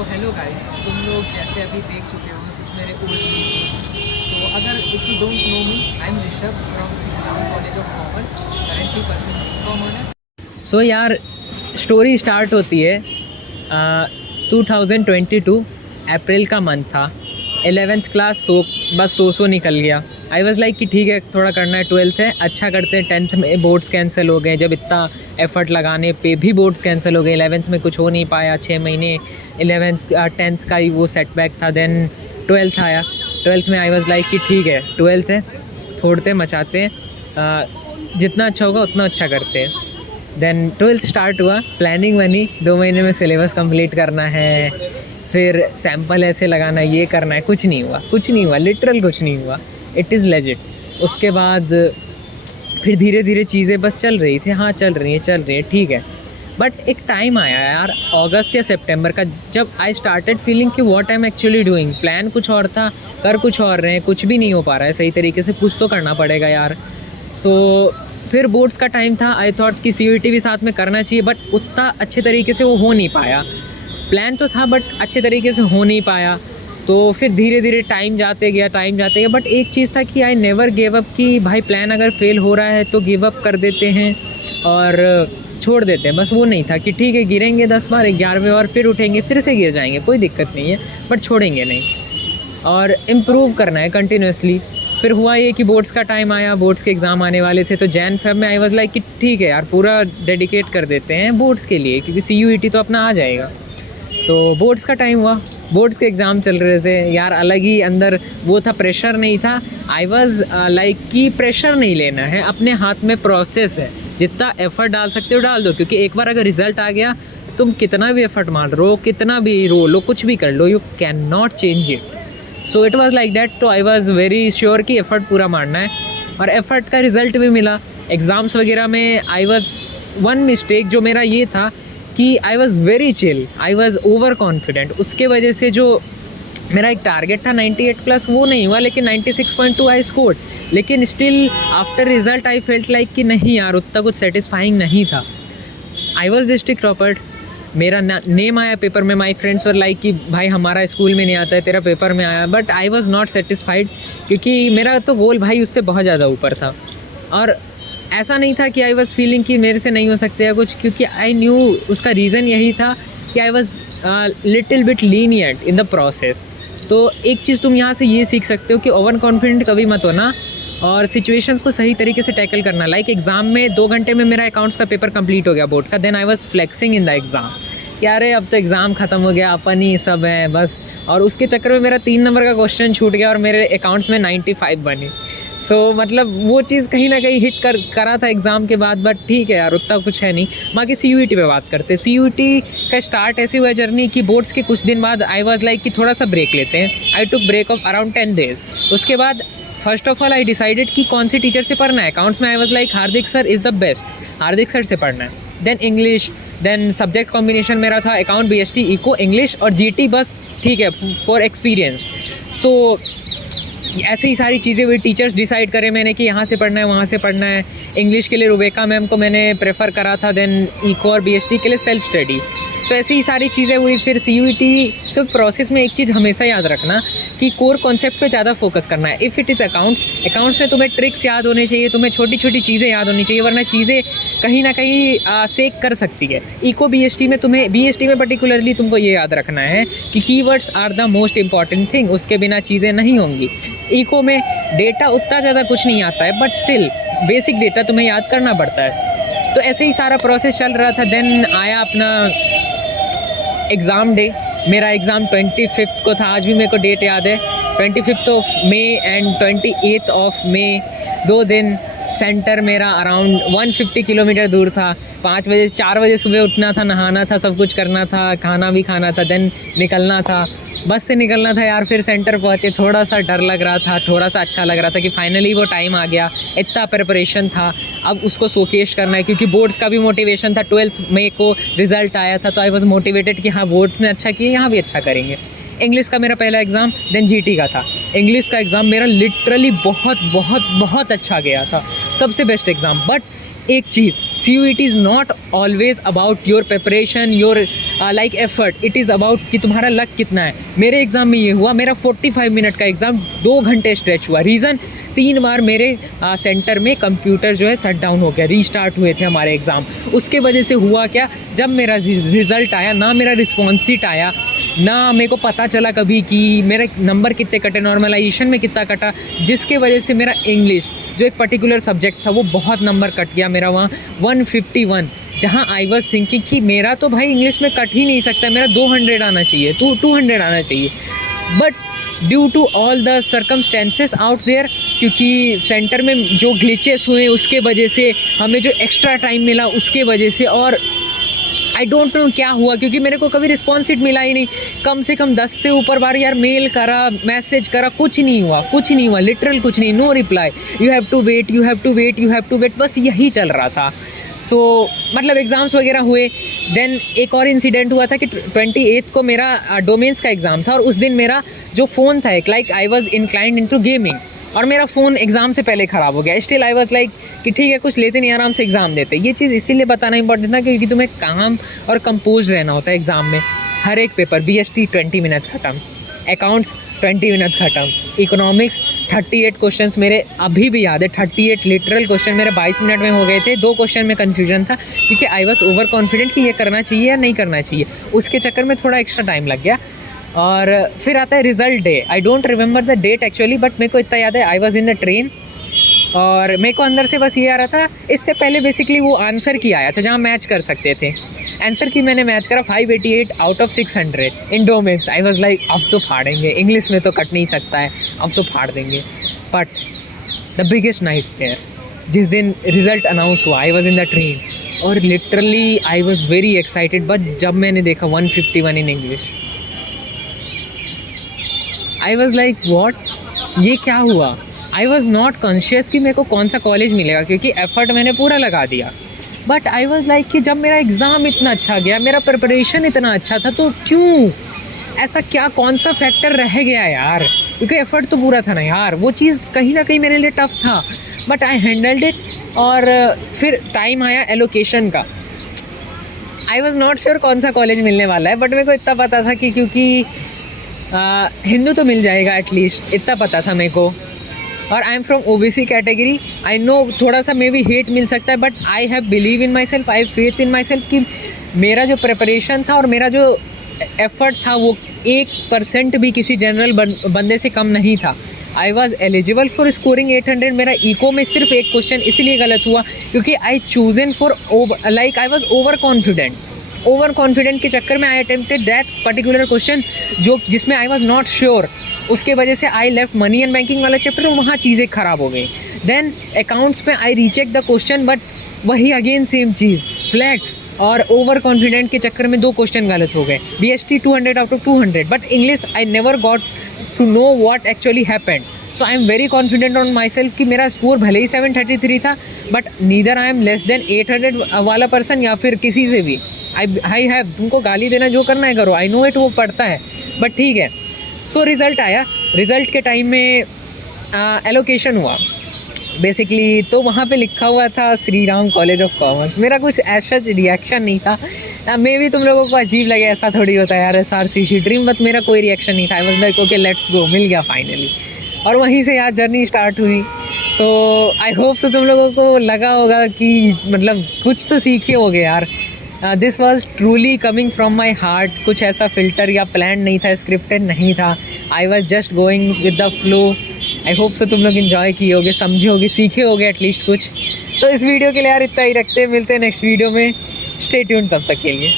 तो hello guys, तुम लोग जैसे अभी देख चुके होंगे कुछ मेरे ओल्ड वीडियोस। तो अगर if you don't know me, I am Rishabh from Shriram college of commerce, currently pursuing BCom honours. So यार, स्टोरी स्टार्ट होती है 2022 अप्रैल का मंथ था। 11th क्लास बस सो निकल गया। आई वॉज़ लाइक कि ठीक है, थोड़ा करना है, 12th है, अच्छा करते हैं। 10th में बोर्ड्स कैंसिल हो गए, जब इतना एफर्ट लगाने पे भी बोर्ड्स कैंसिल हो गए। 11th में कुछ हो नहीं पाया, 6 महीने 10th का ही वो सेटबैक था। देन 12th आया। 12th में आई वॉज़ लाइक कि ठीक है, 12th है, फोड़ते मचाते हैं, जितना अच्छा होगा उतना अच्छा करते हैं। देन 12th स्टार्ट हुआ, प्लानिंग बनी, 2 महीने में सिलेबस कंप्लीट करना है, फिर सैम्पल ऐसे लगाना है, ये करना है। कुछ नहीं हुआ, लिटरल कुछ नहीं हुआ। It is legit. उसके बाद फिर धीरे धीरे चीज़ें बस चल रही थी। हाँ, चल रही है, ठीक है। बट एक टाइम आया यार, अगस्त या सितंबर का, जब आई स्टार्टेड फीलिंग कि what I am actually doing. Plan कुछ और था, कर कुछ और रहे हैं, कुछ भी नहीं हो पा रहा है सही तरीके से। कुछ तो करना पड़ेगा यार। सो फिर बोर्ड्स का टाइम था। आई थॉट कि CUET भी साथ में करना चाहिए, बट उतना अच्छे तरीके से वो हो नहीं पाया। प्लान तो था बट अच्छे तरीके से हो नहीं पाया। तो फिर धीरे धीरे टाइम जाते गया। बट एक चीज़ था कि आई नेवर गिव अप, कि भाई प्लान अगर फेल हो रहा है तो गिव अप कर देते हैं और छोड़ देते हैं। बस वो नहीं था कि ठीक है, गिरेंगे 10 बार, 11वें बार फिर उठेंगे, फिर से गिर जाएंगे, कोई दिक्कत नहीं है, बट छोड़ेंगे नहीं और इम्प्रूव करना है कंटिन्यूसली। फिर हुआ ये कि बोर्ड्स का टाइम आया, बोर्ड्स के एग्ज़ाम आने वाले थे। तो Jan-Feb में आई वॉज़ लाइक कि ठीक है यार, पूरा डेडिकेट कर देते हैं बोर्ड्स के लिए, क्योंकि CUET तो अपना आ जाएगा। तो बोर्ड्स का टाइम हुआ, बोर्ड्स के एग्ज़ाम चल रहे थे यार। अलग ही अंदर वो था, प्रेशर नहीं था। आई वॉज़ लाइक कि प्रेशर नहीं लेना है, अपने हाथ में प्रोसेस है, जितना एफ़र्ट डाल सकते हो डाल दो, क्योंकि एक बार अगर रिज़ल्ट आ गया तो तुम कितना भी एफ़र्ट मार लो, कितना भी रो लो, कुछ भी कर लो, you can not change it. So it was like that. तो आई वॉज़ वेरी श्योर कि एफ़र्ट पूरा मारना है, और एफ़र्ट का रिज़ल्ट भी मिला। एग्ज़ाम्स वगैरह में आई वॉज़ वन मिस्टेक जो मेरा ये था कि आई was very chill, I was over confident. उसके वजह से जो मेरा एक टारगेट था 98+ वो नहीं हुआ, लेकिन 96.2 आई स्कोर्ड। लेकिन still after result I felt like कि नहीं यार, उतना कुछ सेटिस्फाइंग नहीं था। आई वॉज़ डिस्ट्रिक्ट टॉपर, मेरा नेम आया पेपर में। माई फ्रेंड्स वर लाइक कि भाई हमारा स्कूल में नहीं आता है, तेरा पेपर में आया। But I was not satisfied, क्योंकि मेरा तो गोल भाई उससे बहुत ज़्यादा ऊपर था। और ऐसा नहीं था कि आई वॉज़ फीलिंग कि मेरे से नहीं हो सकते या कुछ, क्योंकि आई न्यू उसका रीज़न यही था कि I was little bit lenient in the process. तो एक चीज़ तुम यहाँ से ये सीख सकते हो कि ओवर कॉन्फिडेंट कभी मत होना, और सिचुएशंस को सही तरीके से टैकल करना। लाइक एग्ज़ाम में 2 घंटे में मेरा अकाउंट्स का पेपर कंप्लीट हो गया बोर्ड का। Then I was flexing in the exam कि अरे अब तो एग्ज़ाम ख़त्म हो गया, अपन ही सब है बस। और उसके चक्कर में मेरा 3 नंबर का क्वेश्चन छूट गया और मेरे अकाउंट्स में 95 बनी। सो मतलब वो चीज़ कहीं ना कहीं हिट करा था एग्ज़ाम के बाद। बट ठीक है यार, उतना कुछ है नहीं। बाकी CUET पे बात करते हैं। CUET का स्टार्ट ऐसे हुआ जर्नी कि बोर्ड्स के कुछ दिन बाद आई वॉज़ लाइक कि थोड़ा सा ब्रेक लेते हैं। I took break off around 10 days। उसके बाद first of all I decided कि कौन से टीचर से पढ़ना है। अकाउंट्स में I was like Hardik sir is the best, Hardik sir से पढ़ना है। Then English, then subject combination मेरा था अकाउंट, BST, इको, इंग्लिश और GT, बस ठीक है फॉर एक्सपीरियंस। सो ऐसे ही सारी चीज़ें हुई। टीचर्स डिसाइड करें मैंने कि यहाँ से पढ़ना है, वहाँ से पढ़ना है। इंग्लिश के लिए रुबेका मैम को मैंने प्रेफर करा था। देन इको और BST के लिए सेल्फ स्टडी। तो ऐसी ही सारी चीज़ें हुई। फिर CUET के प्रोसेस में एक चीज़ हमेशा याद रखना कि कोर कॉन्सेप्ट पे ज़्यादा फोकस करना है। इफ़ इट इज़ अकाउंट्स में तुम्हें ट्रिक्स याद होने चाहिए, तुम्हें छोटी छोटी चीज़ें याद होनी चाहिए, वरना चीज़ें कहीं ना कहीं सेक कर सकती है। इको BST में BST में पर्टिकुलरली तुमको ये याद रखना है कि keywords are the most important thing, उसके बिना चीज़ें नहीं होंगी। इको में डेटा उतना ज़्यादा कुछ नहीं आता है, बट स्टिल बेसिक डेटा तुम्हें याद करना पड़ता है। तो ऐसे ही सारा प्रोसेस चल रहा था। देन आया अपना एग्ज़ाम डे। मेरा एग्ज़ाम 25 को था, आज भी मेरे को डेट याद है। 25 of May and 28 of May, 2 दिन। सेंटर मेरा अराउंड 150 किलोमीटर दूर था। 4 बजे सुबह उठना था, नहाना था, सब कुछ करना था, खाना भी खाना था, देन निकलना था। बस से निकलना था यार। फिर सेंटर पहुँचे, थोड़ा सा डर लग रहा था, थोड़ा सा अच्छा लग रहा था कि फाइनली वो टाइम आ गया। इतना प्रिपरेशन था, अब उसको शोकेश करना है, क्योंकि बोर्ड्स का भी मोटिवेशन था। 12 मई को रिज़ल्ट आया था, तो आई वॉज़ मोटिवेटेड कि हाँ बोर्ड्स में अच्छा किए, यहाँ भी अच्छा करेंगे। इंग्लिश का मेरा पहला एग्ज़ाम, देन GT का था। इंग्लिश का एग्ज़ाम मेरा लिटरली बहुत बहुत बहुत अच्छा गया था, सबसे बेस्ट एग्ज़ाम। बट एक चीज़, CUET is not always about your preparation, your like effort, it is about कि तुम्हारा लक कितना है। मेरे एग्ज़ाम में ये हुआ, मेरा 45 मिनट का एग्ज़ाम 2 घंटे स्ट्रेच हुआ। रीज़न, 3 बार मेरे सेंटर में कंप्यूटर जो है शट डाउन हो गया, रीस्टार्ट हुए थे हमारे एग्ज़ाम। उसके वजह से हुआ क्या, जब मेरा रिज़ल्ट आया ना, मेरा रिस्पॉन्स शीट आया ना, मेरे को पता चला कभी कि मेरे नंबर कितने कटे, नॉर्मलाइजेशन में कितना कटा, जिसके वजह से मेरा इंग्लिश जो एक पर्टिकुलर सब्जेक्ट था वो बहुत नंबर कट गया मेरा वहाँ 151, जहाँ आई वॉज थिंकिंग कि मेरा तो भाई इंग्लिश में कट ही नहीं सकता, मेरा 200 आना चाहिए, 200 आना चाहिए। But due to all the circumstances out there, क्योंकि सेंटर में जो ग्लिचेस हुए उसके वजह से, हमें जो एक्स्ट्रा टाइम मिला उसके वजह से, और आई डोंट नो क्या हुआ, क्योंकि मेरे को कभी रिस्पॉन्स शीट मिला ही नहीं। कम से कम 10 से ऊपर बार यार मेल करा, मैसेज करा, कुछ नहीं हुआ, लिटरल कुछ नहीं, no reply, you have to wait, you have to wait, you have to wait, बस यही चल रहा था। सो मतलब एग्ज़ाम्स वगैरह हुए। देन एक और इंसिडेंट हुआ था कि 28 को मेरा डोमेन्स का एग्ज़ाम था, और उस दिन मेरा जो फ़ोन था, एक like I was inclined into gaming, और मेरा फ़ोन एग्ज़ाम से पहले ख़राब हो गया। स्टिल आई वाज लाइक कि ठीक है, कुछ लेते नहीं, आराम से एग्ज़ाम देते। ये चीज़ इसीलिए बताना इंपॉर्टेंट था क्योंकि तुम्हें काम और कंपोज रहना होता है एग्ज़ाम में। हर एक पेपर, BST 20 मिनट ख़त्म, अकाउंट्स 20 मिनट ख़त्म, इकोनॉमिक्स 38 क्वेश्चंस मेरे अभी भी याद है, 38 लिटरल क्वेश्चन मेरे 22 मिनट में हो गए थे। 2 क्वेश्चन में कन्फ्यूजन था क्योंकि आई वॉज ओवर कॉन्फिडेंट कि ये करना चाहिए या नहीं करना चाहिए, उसके चक्कर में थोड़ा एक्स्ट्रा टाइम लग गया। और फिर आता है result day. I don't remember the date actually, but मेरे को इतना याद है I was in the train, और मेरे को अंदर से बस ये आ रहा था, इससे पहले बेसिकली वो आंसर की आया था जहाँ मैच कर सकते थे। आंसर की मैंने मैच करा 588 out of 600 in domains. I was like अब तो फाड़ेंगे, इंग्लिश में तो कट नहीं सकता है, अब तो फाड़ देंगे। बट द बिगेस्ट नाइटमेयर, जिस दिन रिज़ल्ट अनाउंस हुआ, I was in the train, और literally I was very excited. But जब मैंने देखा 151 in English, I was like what, ये क्या हुआ। आई वॉज नॉट कॉन्शियस कि मेरे को कौन सा कॉलेज मिलेगा, क्योंकि एफर्ट मैंने पूरा लगा दिया। बट आई वॉज लाइक कि जब मेरा एग्ज़ाम इतना अच्छा गया, मेरा प्रिपरेशन इतना अच्छा था, तो क्यों ऐसा, क्या कौन सा फैक्टर रह गया यार, क्योंकि एफर्ट तो पूरा था ना यार। वो चीज़ कहीं ना कहीं मेरे लिए टफ था, बट आई हैंडल्ड इट। और फिर टाइम आया एलोकेशन का। आई वॉज नॉट श्योर कौन सा कॉलेज मिलने वाला है, बट मेरे को इतना पता था कि क्योंकि हिंदू तो मिल जाएगा एटलीस्ट, इतना पता था मेरे को। और I am from OBC category, I know थोड़ा सा मे बी हेट मिल सकता है, but I have believe in my self, I have faith in my self कि मेरा जो प्रिपरेशन था और मेरा जो एफर्ट था वो 1% भी किसी जनरल बंदे से कम नहीं था। I was eligible for scoring 800। मेरा इको में सिर्फ एक क्वेश्चन इसलिए गलत हुआ क्योंकि I chosen for like I was over confident के चक्कर में I attempted that particular question जिसमें आई वॉज नॉट श्योर। उसके वजह से I left money and banking वाला चैप्टर, वहाँ चीज़ें ख़राब हो गई। देन अकाउंट्स में I recheck the question, but वही अगेन सेम चीज़, फ्लैक्स और ओवर कॉन्फिडेंट के चक्कर में 2 क्वेश्चन गलत हो गए। BST 200 out of 200, but English I never got to know what actually happened. So I am very confident on myself कि मेरा स्कोर भले ही 733 था, but neither I am less than 800 वाला पर्सन या फिर किसी से भी। आई हैव, तुमको गाली देना जो करना है करो, आई नो इट, वो पढ़ता है, बट ठीक है। सो रिज़ल्ट आया, रिज़ल्ट के टाइम में एलोकेशन हुआ बेसिकली, तो वहाँ पे लिखा हुआ था Shri Ram college of commerce. मेरा कुछ ऐसा रिएक्शन नहीं था। मे भी तुम लोगों को अजीब लगे, ऐसा थोड़ी होता है यार, SRCC ड्रीम, बट मेरा कोई रिएक्शन नहीं था। I was like okay let's go, मिल गया फाइनली, और वहीं से यार जर्नी स्टार्ट हुई। सो आई होप सो तुम लोगों को लगा होगा कि मतलब कुछ तो सीखे होगे यार। This was truly coming from my heart, कुछ ऐसा फ़िल्टर या प्लान नहीं था, स्क्रिप्टेड नहीं था। I was just going with the flow. I hope so तुम लोग इन्जॉय किए होगे, समझे होगे, सीखे होगे एटलीस्ट कुछ। तो इस वीडियो के लिए यार इतना ही रखते हैं, मिलते हैं नेक्स्ट वीडियो में। स्टे ट्यून्ड तब तक के लिए।